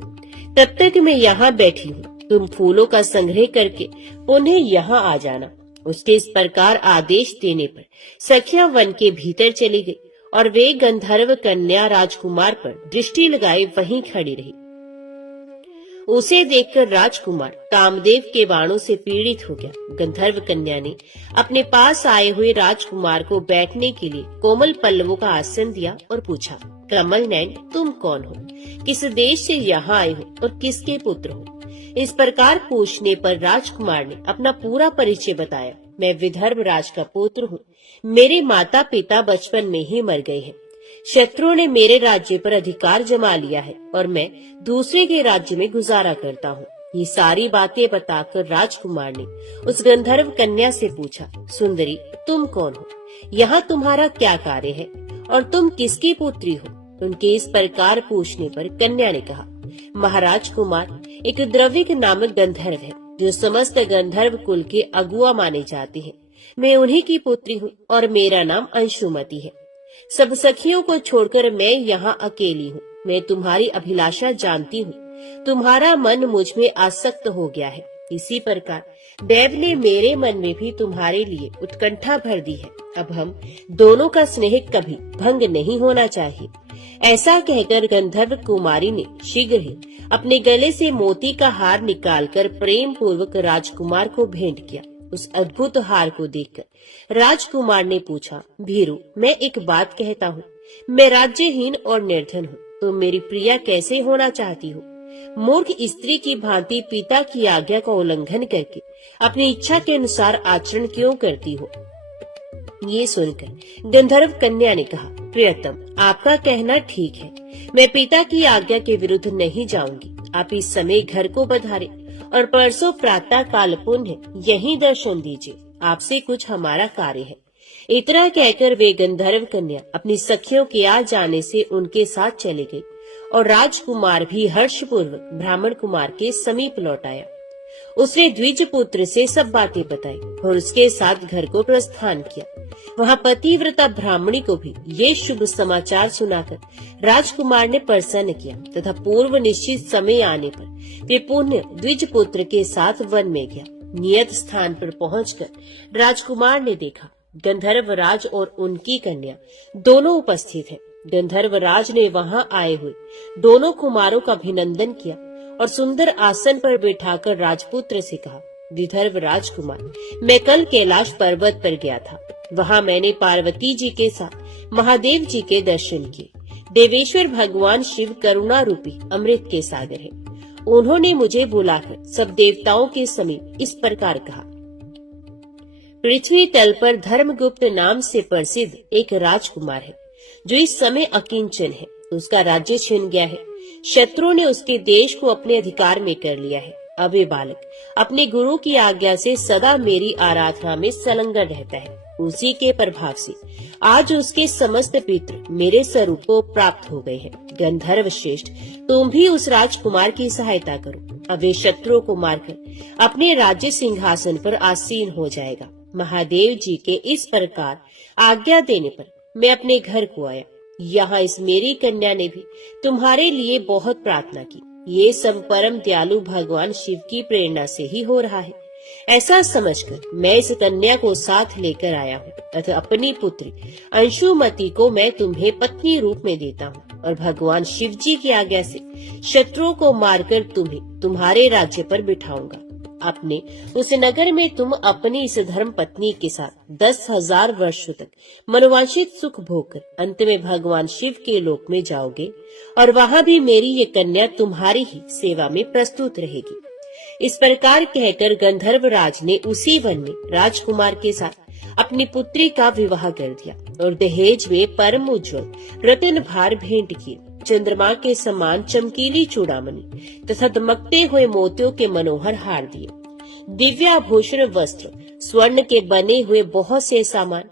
तब तक मैं यहाँ बैठी हूँ। तुम फूलों का संग्रह करके उन्हें यहाँ आ जाना। उसके इस प्रकार आदेश देने पर सखियां वन के भीतर चली गई और वे गंधर्व कन्या राजकुमार पर दृष्टि लगाए वहीं खड़ी रही। उसे देखकर राजकुमार कामदेव के बाणों से पीड़ित हो गया। गंधर्व कन्या ने अपने पास आए हुए राजकुमार को बैठने के लिए कोमल पल्लवों का आसन दिया और पूछा, कमल नयन, तुम कौन हो, किस देश से यहाँ आए हो और किसके पुत्र हो? इस प्रकार पूछने पर राजकुमार ने अपना पूरा परिचय बताया। मैं विदर्भ राज का पुत्र हूँ। मेरे माता पिता बचपन में ही मर गए हैं। शत्रुओं ने मेरे राज्य पर अधिकार जमा लिया है और मैं दूसरे के राज्य में गुजारा करता हूँ। ये सारी बातें बताकर राजकुमार ने उस गंधर्व कन्या से पूछा, सुंदरी, तुम कौन हो, यहाँ तुम्हारा क्या कार्य है और तुम किसकी पुत्री हो? उनके इस प्रकार पूछने पर कन्या ने कहा, महाराज कुमार, एक द्रविक नामक गंधर्व है जो समस्त गंधर्व कुल के अगुआ माने जाते हैं। मैं उन्हीं की पुत्री हूँ और मेरा नाम अंशुमति है। सब सखियों को छोड़कर मैं यहाँ अकेली हूँ। मैं तुम्हारी अभिलाषा जानती हूँ। तुम्हारा मन मुझ में आसक्त हो गया है। इसी प्रकार देव ने मेरे मन में भी तुम्हारे लिए उत्कंठा भर दी है। अब हम दोनों का स्नेह कभी भंग नहीं होना चाहिए। ऐसा कहकर गंधर्व कुमारी ने शीघ्र ही अपने गले से मोती का हार निकालकर प्रेम पूर्वक राजकुमार को भेंट किया। उस अद्भुत हार को देखकर राजकुमार ने पूछा, भीरू, मैं एक बात कहता हूँ, मैं राज्यहीन और निर्धन हूँ, तुम मेरी प्रिया कैसे होना चाहती हो? मूर्ख स्त्री की भांति पिता की आज्ञा का उल्लंघन करके अपनी इच्छा के अनुसार आचरण क्यों करती हो? ये सुनकर गंधर्व कन्या ने कहा, प्रियतम, आपका कहना ठीक है। मैं पिता की आज्ञा के विरुद्ध नहीं जाऊंगी। आप इस समय घर को पधारे और परसों प्रातः काल पुण्य यहीं दर्शन दीजिए। आपसे कुछ हमारा कार्य है। इतना कहकर वे गंधर्व कन्या अपनी सखियों के आ जाने से उनके साथ चले गई और राजकुमार भी हर्षपूर्वक ब्राह्मण कुमार के समीप लौट आया। उसने द्विज पुत्र से सब बातें बताई और उसके साथ घर को प्रस्थान किया। वहाँ पतिव्रता ब्राह्मणी को भी ये शुभ समाचार सुनाकर राजकुमार ने प्रसन्न किया तथा पूर्व निश्चित समय आने पर वे पुण्य द्विज पुत्र के साथ वन में गया। नियत स्थान पर पहुंचकर राजकुमार ने देखा गंधर्वराज और उनकी कन्या दोनों उपस्थित हैं। गंधर्वराज ने वहां आए हुए दोनों कुमारों का अभिनंदन किया और सुंदर आसन पर बैठाकर राजपुत्र से कहा, विदर्भ राजकुमार, मैं कल कैलाश पर्वत पर गया था। वहां मैंने पार्वती जी के साथ महादेव जी के दर्शन किए। देवेश्वर भगवान शिव करुणा रूपी अमृत के सागर है। उन्होंने मुझे बुलाकर सब देवताओं के समीप इस प्रकार कहा, पृथ्वी तल पर धर्मगुप्त नाम से प्रसिद्ध एक राजकुमार है जो इस समय अकिंचन है। उसका राज्य छिन गया है। शत्रुओं ने उसके देश को अपने अधिकार में कर लिया है। अब ये बालक अपने गुरु की आज्ञा से सदा मेरी आराधना में संलग्न रहता है। उसी के प्रभाव से आज उसके समस्त पितृ मेरे स्वरूप को प्राप्त हो गए हैं। गंधर्व श्रेष्ठ, तुम भी उस राजकुमार की सहायता करो। अब वे शत्रुओं को मारकर अपने राज्य सिंहासन पर आसीन हो जाएगा। महादेव जी के इस प्रकार आज्ञा देने पर मैं अपने घर को आया। यहाँ इस मेरी कन्या ने भी तुम्हारे लिए बहुत प्रार्थना की। ये सब परम दयालु भगवान शिव की प्रेरणा से ही हो रहा है। ऐसा समझकर मैं इस कन्या को साथ लेकर आया हूँ तथा अपनी पुत्री अंशुमति को मैं तुम्हें पत्नी रूप में देता हूँ और भगवान शिव जी की आज्ञा से शत्रुओं को मारकर तुम्हें तुम्हारे राज्य पर बिठाऊंगा। अपने उस नगर में तुम अपनी इस धर्म पत्नी के साथ 10,000 वर्षों तक मनोवांछित सुख भोगकर अंत में भगवान शिव के लोक में जाओगे और वहाँ भी मेरी ये कन्या तुम्हारी ही सेवा में प्रस्तुत रहेगी। इस प्रकार कहकर गंधर्व राज ने उसी वन में राजकुमार के साथ अपनी पुत्री का विवाह कर दिया और दहेज में परम उज्ज्वल रत्न भार भेंट किए। चंद्रमा के समान चमकीली चूड़ामणि तथा दमकते हुए मोतियों के मनोहर हार दिए। दिव्याभूषण वस्त्र, स्वर्ण के बने हुए बहुत से सामान,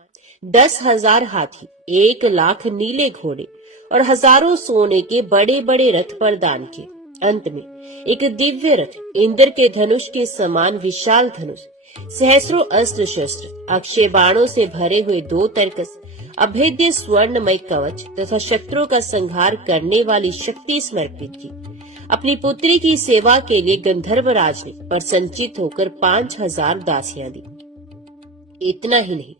10,000 हाथी, 1,00,000 नीले घोड़े और हजारों सोने के बड़े बड़े रथ प्रदान किए। अंत में एक दिव्य रथ, इंद्र के धनुष के समान विशाल धनुष, सहस्रों अस्त्र शस्त्र, अक्षय बाणों से भरे हुए 2 तरकस, अभेद्य स्वर्णमय कवच तथा शत्रुओं का संहार करने वाली शक्ति समर्पित की। अपनी पुत्री की सेवा के लिए गंधर्वराज ने प्रसन्नचित होकर 5,000 दासियां दी। इतना ही नहीं,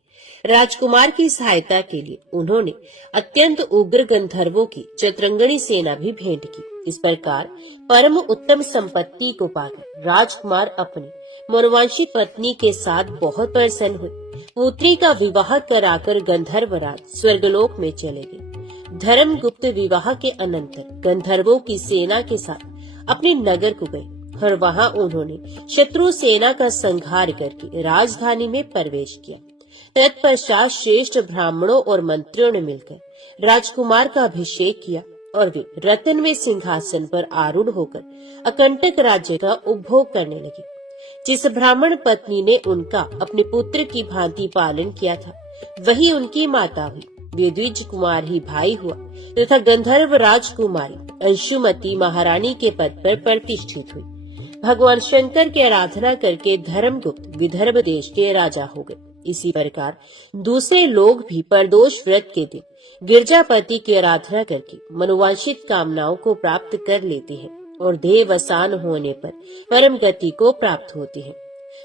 राजकुमार की सहायता के लिए उन्होंने अत्यंत उग्र गंधर्वों की चतुरंगणी सेना भी भेंट की। इस प्रकार परम उत्तम संपत्ति को पाकर राजकुमार अपनी मनोवांछित पत्नी के साथ बहुत प्रसन्न हुए। पुत्री का विवाह कराकर गंधर्वराज स्वर्गलोक में चले गए। धर्मगुप्त विवाह के अनंतर गंधर्वों की सेना के साथ अपने नगर को गए और वहां उन्होंने शत्रु सेना का संहार करके राजधानी में प्रवेश किया। तत्पश्चात श्रेष्ठ ब्राह्मणों और मंत्रियों ने मिलकर राजकुमार का अभिषेक किया और वे रत्नमय सिंहासन पर आरूढ़ होकर अकंटक राज्य का उपभोग करने लगे। जिस ब्राह्मण पत्नी ने उनका अपने पुत्र की भांति पालन किया था, वही उनकी माता हुई। वे द्विज कुमार ही भाई हुआ तथा गंधर्व राजकुमारी अंशुमति महारानी के पद पर प्रतिष्ठित हुई। भगवान शंकर की आराधना करके धर्मगुप्त विदर्भ देश के राजा हो गए। इसी प्रकार दूसरे लोग भी प्रदोष व्रत के दिन गिरजापति की आराधना करके मनोवांछित कामनाओं को प्राप्त कर लेते हैं और देहावसान होने पर परम गति को प्राप्त होते हैं।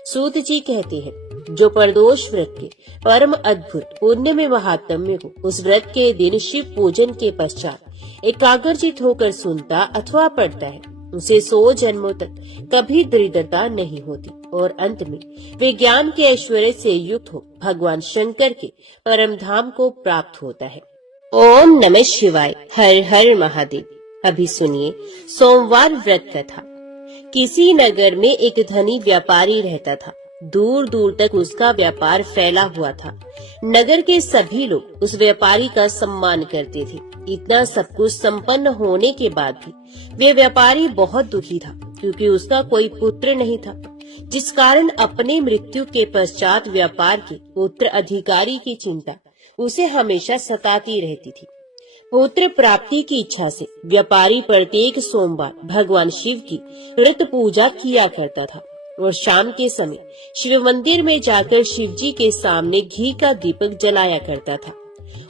सूत जी कहते हैं, जो प्रदोष व्रत के परम अद्भुत पुण्य में महात्म्य को उस व्रत के दिन शिव पूजन के पश्चात एकाग्रचित होकर सुनता अथवा पढ़ता है, उसे 100 जन्मों तक कभी दरिद्रता नहीं होती और अंत में वे ज्ञान के ऐश्वर्य से युक्त हो भगवान शंकर के परम धाम को प्राप्त होता है। ओम नमः शिवाय। हर हर महादेव। अभी सुनिए सोमवार व्रत कथा। किसी नगर में एक धनी व्यापारी रहता था। दूर दूर तक उसका व्यापार फैला हुआ था। नगर के सभी लोग उस व्यापारी का सम्मान करते थे। इतना सब कुछ संपन्न होने के बाद भी वे व्यापारी बहुत दुखी था, क्योंकि उसका कोई पुत्र नहीं था, जिस कारण अपने मृत्यु के पश्चात व्यापार के उत्तराधिकारी की चिंता उसे हमेशा सताती रहती थी। पुत्र प्राप्ति की इच्छा से व्यापारी प्रत्येक सोमवार भगवान शिव की व्रत पूजा किया करता था और शाम के समय शिव मंदिर में जाकर शिव जी के सामने घी का दीपक जलाया करता था।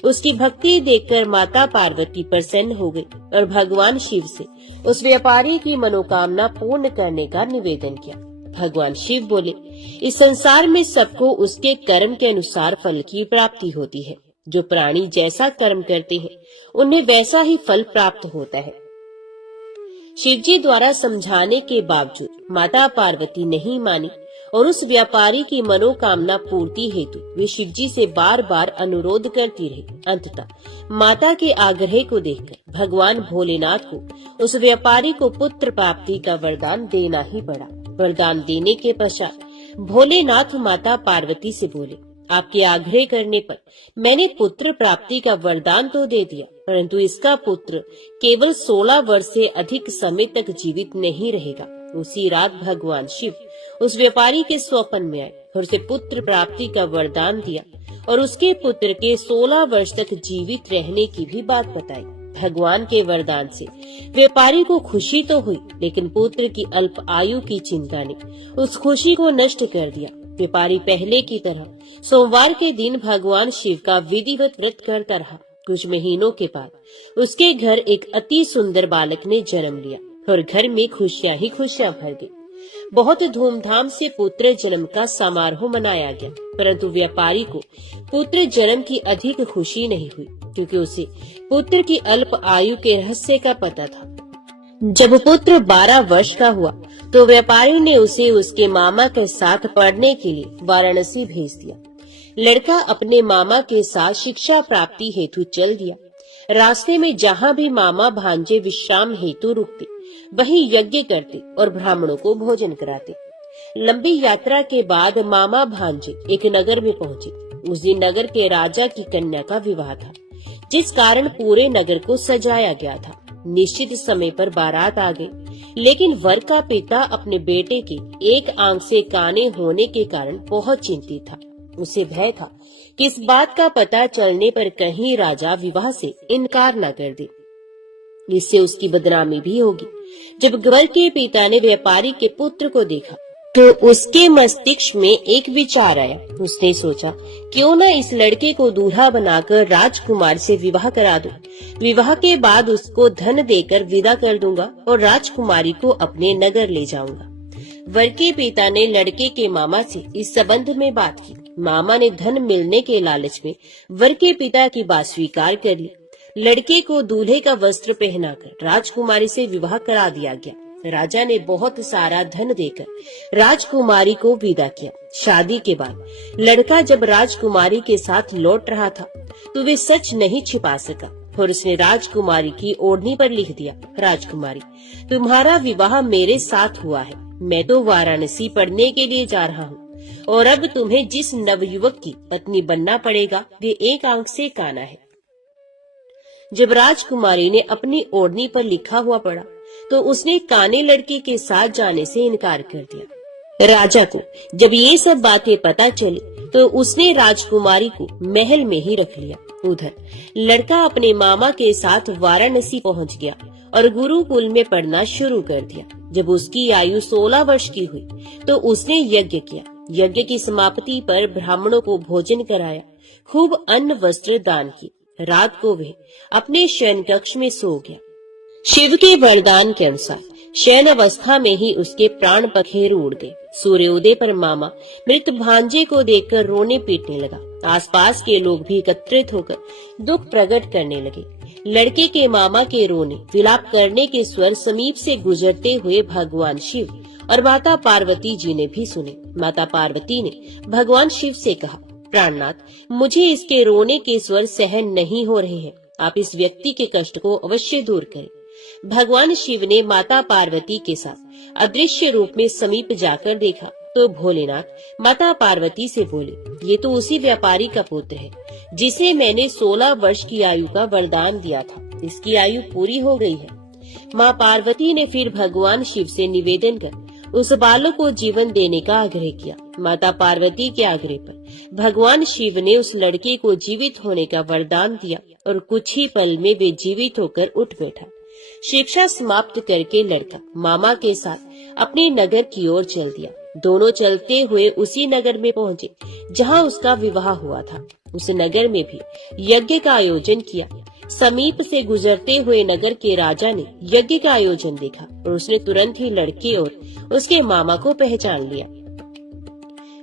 उसकी भक्ति देखकर माता पार्वती प्रसन्न हो गई और भगवान शिव से उस व्यापारी की मनोकामना पूर्ण करने का निवेदन किया। भगवान शिव बोले, इस संसार में सबको उसके कर्म के अनुसार फल की प्राप्ति होती है। जो प्राणी जैसा कर्म करते हैं उन्हें वैसा ही फल प्राप्त होता है। शिव जी द्वारा समझाने के बावजूद माता पार्वती नहीं मानी और उस व्यापारी की मनोकामना पूर्ति हेतु वे शिव जी से बार बार अनुरोध करती रही। अंततः माता के आग्रह को देखकर भगवान भोलेनाथ को उस व्यापारी को पुत्र प्राप्ति का वरदान देना ही पड़ा। वरदान देने के पश्चात भोलेनाथ माता पार्वती से बोले, आपके आग्रह करने पर मैंने पुत्र प्राप्ति का वरदान तो दे दिया, परंतु इसका पुत्र केवल 16 वर्ष से अधिक समय तक जीवित नहीं रहेगा। उसी रात भगवान शिव उस व्यापारी के स्वप्न में आए और उसे पुत्र प्राप्ति का वरदान दिया और उसके पुत्र के 16 वर्ष तक जीवित रहने की भी बात बताई। भगवान के वरदान से व्यापारी को खुशी तो हुई, लेकिन पुत्र की अल्प आयु की चिंता ने उस खुशी को नष्ट कर दिया। व्यापारी पहले की तरह सोमवार के दिन भगवान शिव का विधिवत व्रत करता रहा। कुछ महीनों के बाद उसके घर एक अति सुंदर बालक ने जन्म लिया और घर में खुशियां ही खुशियां भर गई। बहुत धूमधाम से पुत्र जन्म का समारोह मनाया गया, परंतु व्यापारी को पुत्र जन्म की अधिक खुशी नहीं हुई, क्योंकि उसे पुत्र की अल्प आयु के रहस्य का पता था। जब पुत्र 12 वर्ष का हुआ तो व्यापारी ने उसे उसके मामा के साथ पढ़ने के लिए वाराणसी भेज दिया। लड़का अपने मामा के साथ शिक्षा प्राप्ति हेतु चल दिया। रास्ते में जहाँ भी मामा भांजे विश्राम हेतु रुकते, वहीं यज्ञ करते और ब्राह्मणों को भोजन कराते। लंबी यात्रा के बाद मामा भांजे एक नगर में पहुँचे। उस दिन नगर के राजा की कन्या का विवाह था, जिस कारण पूरे नगर को सजाया गया था। निश्चित समय पर बारात आ गई, लेकिन वर का पिता अपने बेटे के एक आंख से काने होने के कारण बहुत चिंतित था। उसे भय था कि इस बात का पता चलने पर कहीं राजा विवाह से इनकार न कर दे, इससे उसकी बदनामी भी होगी। जब वर के पिता ने व्यापारी के पुत्र को देखा तो उसके मस्तिष्क में एक विचार आया। उसने सोचा, क्यों न इस लड़के को दूल्हा बनाकर राजकुमार से विवाह करा दूं। विवाह के बाद उसको धन देकर विदा कर दूंगा और राजकुमारी को अपने नगर ले जाऊंगा। वर के पिता ने लड़के के मामा से इस संबंध में बात की। मामा ने धन मिलने के लालच में वर के पिता की बात स्वीकार कर ली। लड़के को दूल्हे का वस्त्र पहनाकर राजकुमारी से विवाह करा दिया गया। राजा ने बहुत सारा धन देकर राजकुमारी को विदा किया। शादी के बाद लड़का जब राजकुमारी के साथ लौट रहा था तो वे सच नहीं छिपा सका और उसने राजकुमारी की ओढ़नी पर लिख दिया, राजकुमारी, तुम्हारा विवाह मेरे साथ हुआ है। मैं तो वाराणसी पढ़ने के लिए जा रहा हूँ और अब तुम्हें जिस नवयुवक की पत्नी बनना पड़ेगा वे एक आंख से काना है। जब राजकुमारी ने अपनी ओढ़नी पर लिखा हुआ पढ़ा तो उसने काने लड़के के साथ जाने से इनकार कर दिया। राजा को जब ये सब बातें पता चली तो उसने राजकुमारी को महल में ही रख लिया। उधर लड़का अपने मामा के साथ वाराणसी पहुंच गया और गुरुकुल में पढ़ना शुरू कर दिया। जब उसकी आयु 16 वर्ष की हुई तो उसने यज्ञ किया। यज्ञ की समाप्ति पर ब्राह्मणों को भोजन कराया, खूब अन्न वस्त्र दान किए। रात को वह अपने शयन कक्ष में सो गया। शिव के वरदान के अनुसार शयन अवस्था में ही उसके प्राण पखेरु उड़ गए। सूर्योदय पर मामा मृत भांजे को देखकर रोने पीटने लगा। आसपास के लोग भी एकत्रित होकर दुख प्रकट करने लगे। लड़के के मामा के रोने विलाप करने के स्वर समीप से गुजरते हुए भगवान शिव और माता पार्वती जी ने भी सुने। माता पार्वती ने भगवान शिव से कहा, प्राणनाथ, मुझे इसके रोने के स्वर सहन नहीं हो रहे हैं। आप इस व्यक्ति के कष्ट को अवश्य दूर करें। भगवान शिव ने माता पार्वती के साथ अदृश्य रूप में समीप जाकर देखा तो भोलेनाथ माता पार्वती से बोले, ये तो उसी व्यापारी का पुत्र है जिसे मैंने 16 वर्ष की आयु का वरदान दिया था। इसकी आयु पूरी हो गई है। माँ पार्वती ने फिर भगवान शिव से निवेदन कर उस बालक को जीवन देने का आग्रह किया। माता पार्वती के आग्रह पर भगवान शिव ने उस लड़के को जीवित होने का वरदान दिया और कुछ ही पल में वे जीवित होकर उठ बैठा। शिक्षा समाप्त करके लड़का मामा के साथ अपने नगर की ओर चल दिया। दोनों चलते हुए उसी नगर में पहुंचे जहां उसका विवाह हुआ था। उस नगर में भी यज्ञ का आयोजन किया। समीप से गुजरते हुए नगर के राजा ने यज्ञ का आयोजन देखा और उसने तुरंत ही लड़के और उसके मामा को पहचान लिया।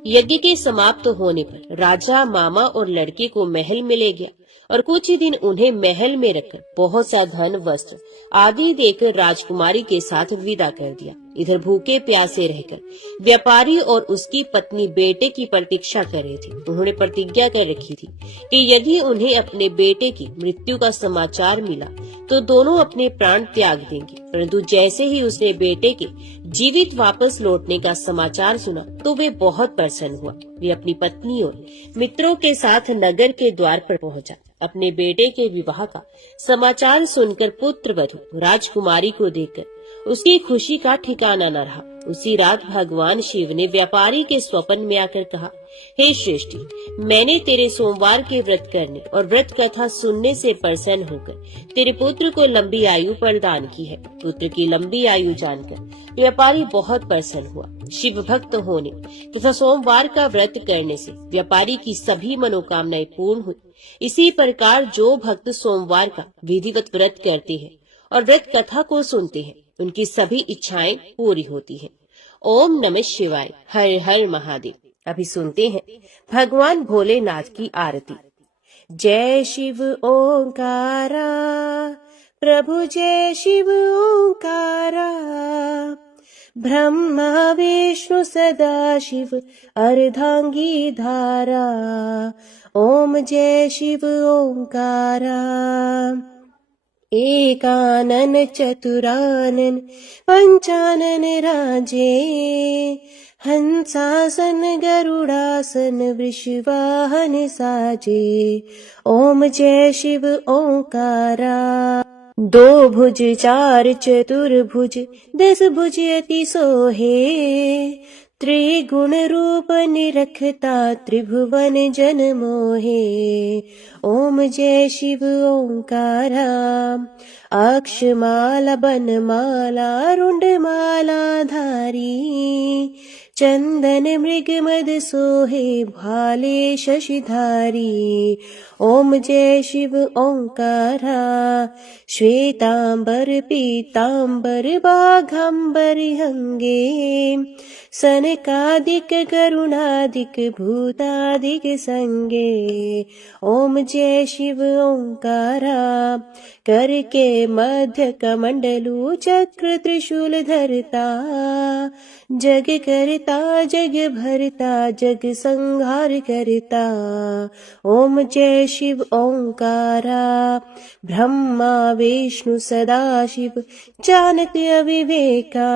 यज्ञ के समाप्त होने पर राजा मामा और लड़के को महल में ले गया और कुछ ही दिन उन्हें महल में रखकर बहुत सा धन, वस्त्र आदि देकर राजकुमारी के साथ विदा कर दिया। इधर भूखे प्यासे रहकर व्यापारी और उसकी पत्नी बेटे की प्रतीक्षा कर रहे थे। उन्होंने प्रतिज्ञा कर रखी थी कि यदि उन्हें अपने बेटे की मृत्यु का समाचार मिला तो दोनों अपने प्राण त्याग देंगे। परंतु जैसे ही उसने बेटे के जीवित वापस लौटने का समाचार सुना तो वे बहुत प्रसन्न हुआ। वे अपनी पत्नी और मित्रों के साथ नगर के द्वार पर पहुंचा। अपने बेटे के विवाह का समाचार सुनकर पुत्र वधू राजकुमारी को देखकर उसकी खुशी का ठिकाना न रहा। उसी रात भगवान शिव ने व्यापारी के स्वप्न में आकर कहा, हे श्रेष्ठी, मैंने तेरे सोमवार के व्रत करने और व्रत कथा सुनने से प्रसन्न होकर तेरे पुत्र को लंबी आयु प्रदान की है। पुत्र की लंबी आयु जानकर व्यापारी बहुत प्रसन्न हुआ। शिव भक्त होने तथा सोमवार का व्रत करने से व्यापारी की सभी मनोकामनाएं पूर्ण हुई। इसी प्रकार जो भक्त सोमवार का विधिवत व्रत करते हैं और व्रत कथा को सुनते हैं, उनकी सभी इच्छाएं पूरी होती हैं। ओम नमः शिवाय। हर हर महादेव। अभी सुनते हैं भगवान भोलेनाथ की आरती। जय शिव ओंकारा, प्रभु जय शिव ओंकारा, ब्रह्मा विष्णु सदा शिव अर्धांगी धारा। ओम जय शिव ओंकारा। एकानन चतुरानन पंचानन राजे, हंसासन गरुड़ासन वृषवाहन साजे। ओम जय शिव ओंकारा। दो भुज चार चतुर्भुज, 10 भुज अति सोहे, त्रिगुण रूप निरखता त्रिभुवन जन मोहे। ओम जय शिव ओंकारा। अक्षमाला बनमाला रुंडमाला धारी, चंदन मृग मद सोहे भाले शशिधारी। ओम जय शिव ओंकारा। श्वेतांबर पीतांबर बाघांबर अंगे, सनकादिक करुणादिक भूतादिक संगे। ओम जय शिव ओंकारा। करके मध्य कमंडलू चक्र त्रिशूल धरता, जग करता जग भरता जग संहार करता। ओम जय शिव ओंकारा। ब्रह्मा विष्णु सदा शिव जानत अविवेका,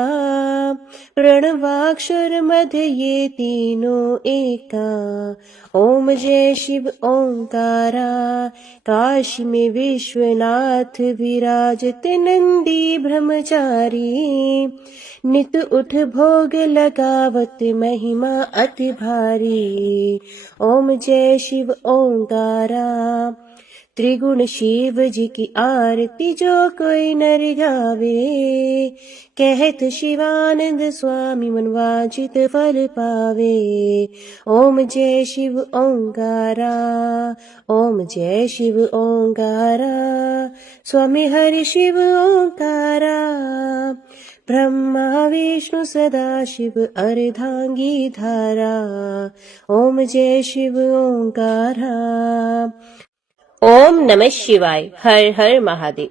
प्रणवाक्षर मध्य ये तीनों एका। ओम जय शिव ओंकारा। काशी में विश्वनाथ विराजत नंदी ब्रह्मचारी, नित उठ भोग लगावत महिमा अति भारी। ओम जय शिव ओंकारा। त्रिगुण शिव जी की आरती जो कोई नर गावे, कहत शिवानंद स्वामी मनवांछित फल पावे। ओम जय शिव ओंकारा। ओम जय शिव ओंकारा। स्वामी हरि शिव ओंकारा। ब्रह्मा विष्णु सदा शिव अर्धांगी धारा। ओम जय शिव ओंकारा। ओम नमः शिवाय। हर हर महादेव।